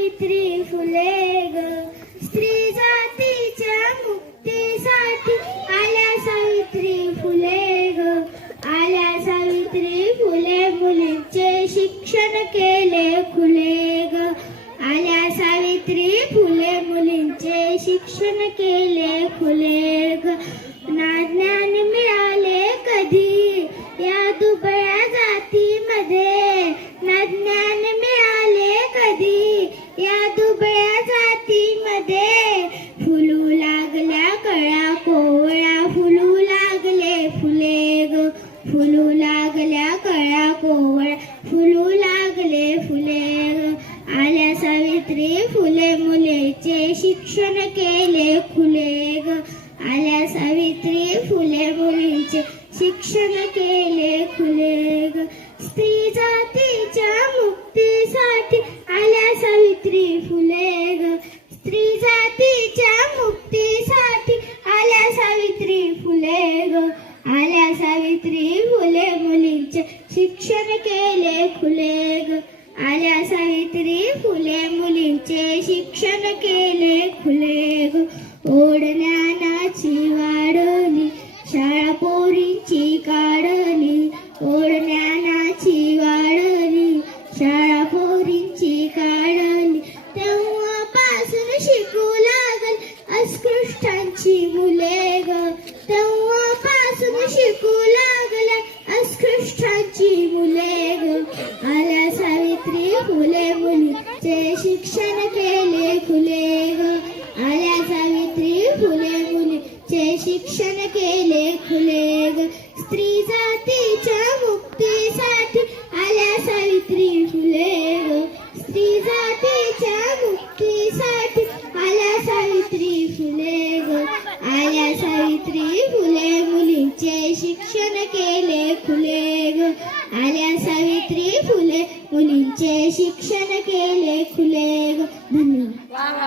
सावित्री फुले ग. स्त्री जातीच्या मुक्तीसाठी आल्या सावित्री फुले ग. आल्या सावित्री फुले मुलींचे शिक्षण केले खुले ग. आल्या सावित्री फुले मुलींचे शिक्षण केले खुले ग. मध्ये फुलू लागल्या कळा कोवळा फुलू लागले फुले ग. फुलू लागल्या कळा कोवळा फुलू लागले फुले ग. आल्या सावित्री फुले मुलेचे शिक्षण केले खुले ग. आल्या सावित्री फुले मुलीचे शिक्षण केले खुले ग. फुले ग. आल्या सावित्री फुले मुलींचे शिक्षण केले खुले ग. आल्या सावित्री फुले मुलींचे शिक्षण केले खुले ग. ओढ ज्ञानाची वाढली शाळा पोरींची काढली. ओढ ज्ञानाची वाढली शाळा पोरींची काढली. तेव्हापासून शिकू लागल अस्कृष्टांची मुले ग. फुले मुलीचे शिक्षण केले खुले ग. आल्या सावित्री फुले मुलीचे शिक्षण केले खुले ग. स्त्री जातीच्या मुक्तीसाठी आल्या सावित्री फुले ग. स्त्री जातीच्या मुक्तीसाठी आल्या सावित्री फुले ग. आल्या सावित्री फुले मुलींचे शिक्षण केले खुले ग आल्या सावित्री फुले. मुलींचे शिक्षण केले खुले ग. धन्यवाद.